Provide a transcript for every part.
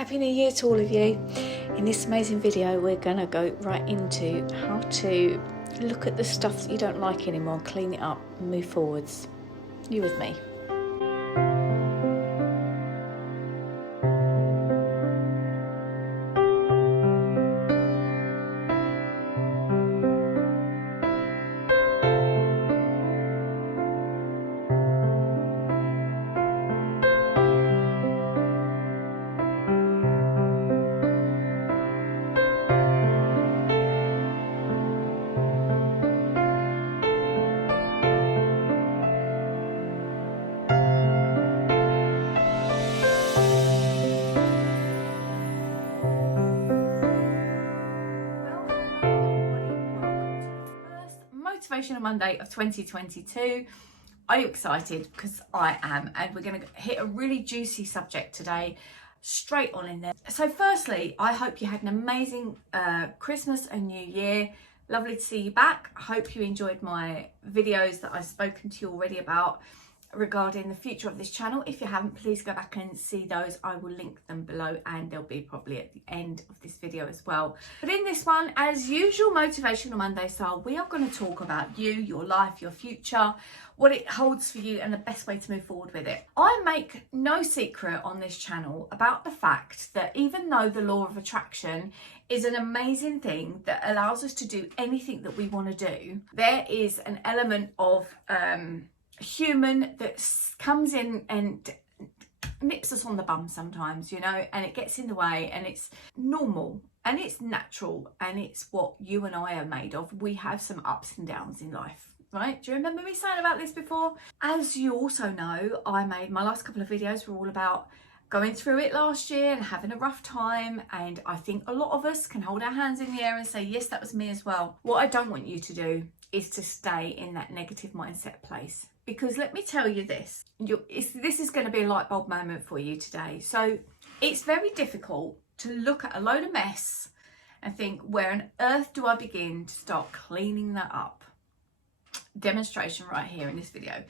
Happy New Year to all of you. In this amazing video we're going to go right into how to look at the stuff that you don't like anymore, clean it up and move forwards. You with me? Motivational Monday of 2022. Are you excited? Because I am, and we're going to hit a really juicy subject today, straight on in there. So firstly, I hope you had an amazing Christmas and New Year. Lovely to see you back. I hope you enjoyed my videos that I've spoken to you already about regarding the future of this channel. If you haven't, please go back and see those. I will link them below, and they'll be probably at the end of this video as well. But in this one, as usual, Motivational Monday style, we are going to talk about you, your life, your future, what it holds for you, and the best way to move forward with it. I make no secret on this channel about the fact that even though the law of attraction is an amazing thing that allows us to do anything that we want to do, there is an element of human that comes in and nips us on the bum sometimes, you know, and it gets in the way, and it's normal and it's natural, and it's what you and I are made of. We have some ups and downs in life, right? Do you remember me saying about this before? As you also know, I made my last couple of videos were all about going through it last year and having a rough time, and I think a lot of us can hold our hands in the air and say, yes, that was me as well. What I don't want you to do is to stay in that negative mindset place. Because let me tell you this, this is going to be a light bulb moment for you today. So it's very difficult to look at a load of mess and think, where on earth do I begin to start cleaning that up? Demonstration right here in this video.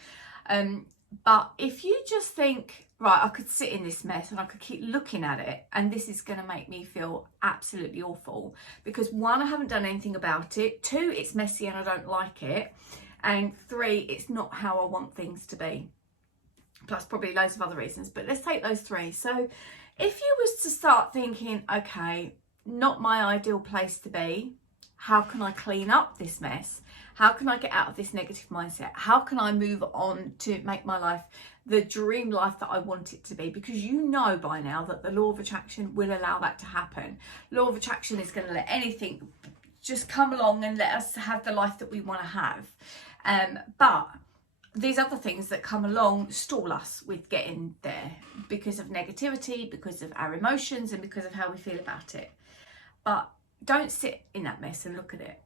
But if you just think, right, I could sit in this mess and I could keep looking at it, and this is going to make me feel absolutely awful. Because one, I haven't done anything about it. Two, it's messy and I don't like it. And three, it's not how I want things to be. Plus probably loads of other reasons, but let's take those three. So if you was to start thinking, okay, not my ideal place to be, how can I clean up this mess? How can I get out of this negative mindset? How can I move on to make my life the dream life that I want it to be? Because you know by now that the law of attraction will allow that to happen. Law of attraction is going to let anything just come along and let us have the life that we want to have. But these other things that come along stall us with getting there because of negativity, because of our emotions, and because of how we feel about it. But don't sit in that mess and look at it.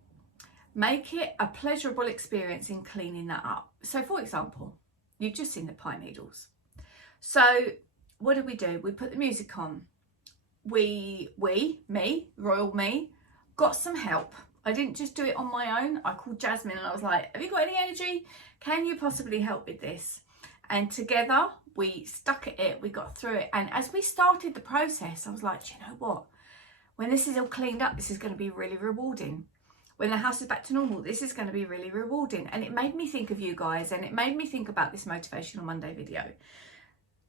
Make it a pleasurable experience in cleaning that up. So for example, you've just seen the pine needles. So what did we do? We put the music on. Me, royal me, got some help. I didn't just do it on my own. I called Jasmine and I was like, have you got any energy? Can you possibly help with this? And together we stuck at it, we got through it. And as we started the process, I was like, do you know what? When this is all cleaned up, this is going to be really rewarding. When the house is back to normal, this is going to be really rewarding. And it made me think of you guys, and it made me think about this Motivational Monday video.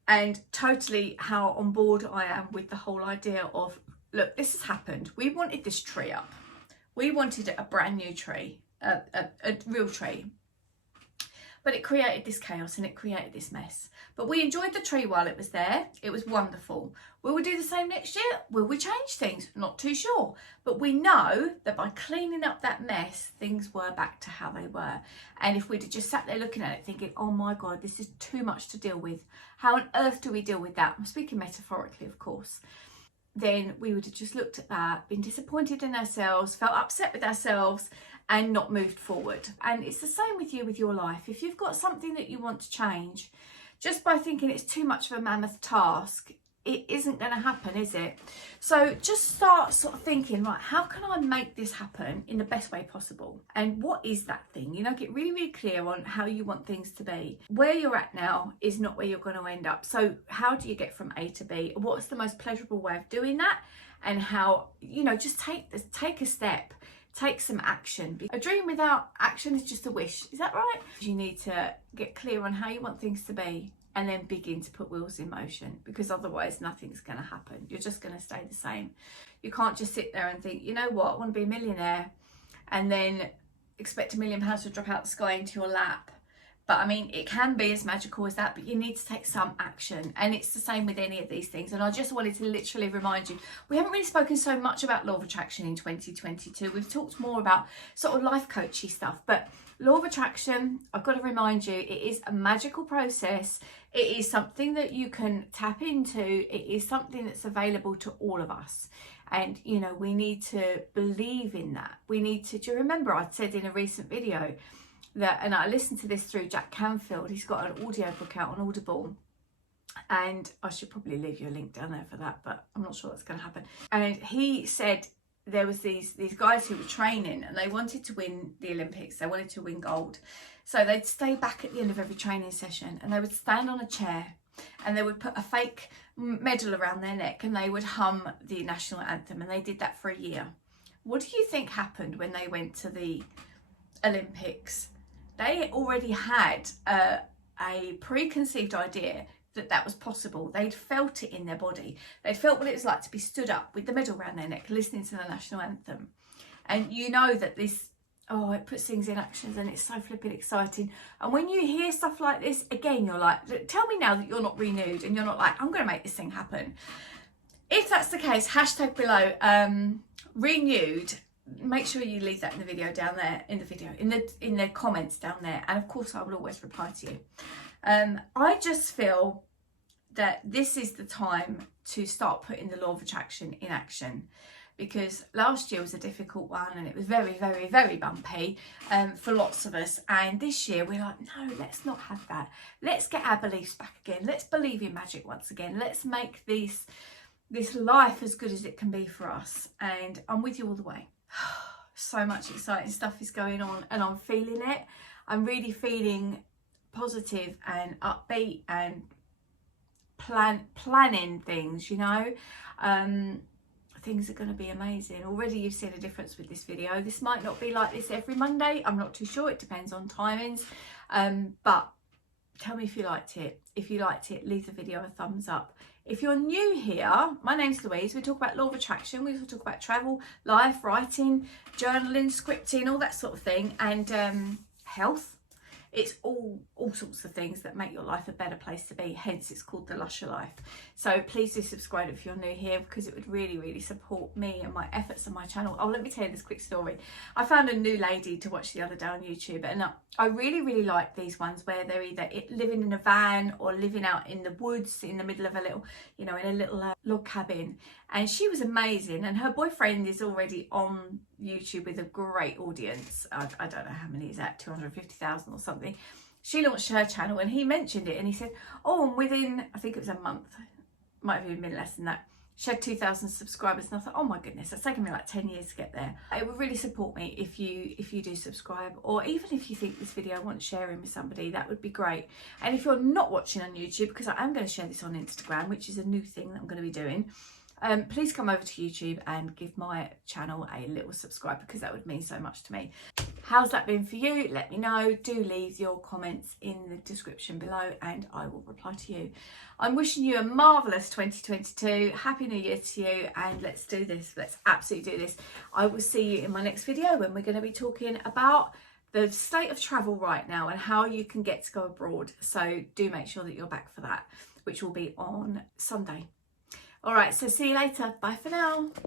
And totally how on board I am with the whole idea of, look, this has happened. We wanted this tree up. We wanted a brand new tree, a real tree. But it created this chaos and it created this mess. But we enjoyed the tree while it was there. It was wonderful. Will we do the same next year? Will we change things? Not too sure. But we know that by cleaning up that mess, things were back to how they were. And if we'd have just sat there looking at it thinking, oh my God, this is too much to deal with. How on earth do we deal with that? I'm speaking metaphorically, of course. Then we would have just looked at that, been disappointed in ourselves, felt upset with ourselves, and not moved forward. And it's the same with you with your life. If you've got something that you want to change, just by thinking it's too much of a mammoth task, it isn't going to happen, is it? So just start sort of thinking, right, how can I make this happen in the best way possible? And what is that thing? You know, get really, really clear on how you want things to be. Where you're at now is not where you're going to end up. So how do you get from A to B? What's the most pleasurable way of doing that? And how, you know, just take a step. Take some action. A dream without action is just a wish. Is that right? You need to get clear on how you want things to be and then begin to put wheels in motion, because otherwise nothing's going to happen. You're just going to stay the same. You can't just sit there and think, you know what, I want to be a millionaire, and then expect £1 million to drop out the sky into your lap. But I mean, it can be as magical as that, but you need to take some action. And it's the same with any of these things. And I just wanted to literally remind you, we haven't really spoken so much about law of attraction in 2022. We've talked more about sort of life coachy stuff, but law of attraction, I've got to remind you, it is a magical process. It is something that you can tap into. It is something that's available to all of us. And, you know, we need to believe in that. We need to, do you remember I said in a recent video, that, and I listened to this through Jack Canfield. He's got an audio book out on Audible, and I should probably leave you a link down there for that, but I'm not sure what's going to happen. And he said there was these guys who were training, and they wanted to win the Olympics. They wanted to win gold, so they'd stay back at the end of every training session, and they would stand on a chair, and they would put a fake medal around their neck, and they would hum the national anthem, and they did that for a year. What do you think happened when they went to the Olympics? They already had a preconceived idea that that was possible. They'd felt it in their body. They'd felt what it was like to be stood up with the medal around their neck, listening to the national anthem. And you know that this, oh, it puts things in action, and it's so flipping exciting. And when you hear stuff like this, again, you're like, tell me now that you're not renewed and you're not like, I'm going to make this thing happen. If that's the case, hashtag below, renewed. Make sure you leave that in the video down there, in the comments down there, and of course I will always reply to you. I just feel that this is the time to start putting the law of attraction in action, because last year was a difficult one, and it was very, very, very bumpy for lots of us. And this year we're like, no, let's not have that. Let's get our beliefs back again. Let's believe in magic once again. Let's make this life as good as it can be for us. And I'm with you all the way. So much exciting stuff is going on, and I'm feeling it. I'm really feeling positive and upbeat and planning things, you know. Things are going to be amazing. Already you've seen a difference with this video. This might not be like this every Monday. I'm not too sure. It depends on timings. But tell me if you liked it. If you liked it, leave the video a thumbs up. If you're new here, my name's Louise. We talk about law of attraction. We also talk about travel, life, writing, journaling, scripting, all that sort of thing, and health. It's all sorts of things that make your life a better place to be. Hence, it's called The Lusher Life. So please do subscribe if you're new here, because it would really, really support me and my efforts on my channel. Oh, let me tell you this quick story. I found a new lady to watch the other day on YouTube, and I really, really like these ones where they're either living in a van or living out in the woods in the middle of a little, you know, in a little log cabin. And she was amazing, and her boyfriend is already on YouTube with a great audience. I don't know how many is that, 250,000 or something. She launched her channel, and he mentioned it, and he said, oh, and within, I think it was a month, might have even been less than that, she had 2,000 subscribers. And I thought, oh my goodness, it's taken me like 10 years to get there. It would really support me if you do subscribe, or even if you think this video wants sharing with somebody, that would be great. And if you're not watching on YouTube, because I am going to share this on Instagram, which is a new thing that I'm going to be doing, please come over to YouTube and give my channel a little subscribe, because that would mean so much to me. How's that been for you? Let me know. Do leave your comments in the description below, and I will reply to you. I'm wishing you a marvellous 2022. Happy New Year to you, and let's do this. Let's absolutely do this. I will see you in my next video, when we're going to be talking about the state of travel right now and how you can get to go abroad. So do make sure that you're back for that, which will be on Sunday. All right, so see you later. Bye for now.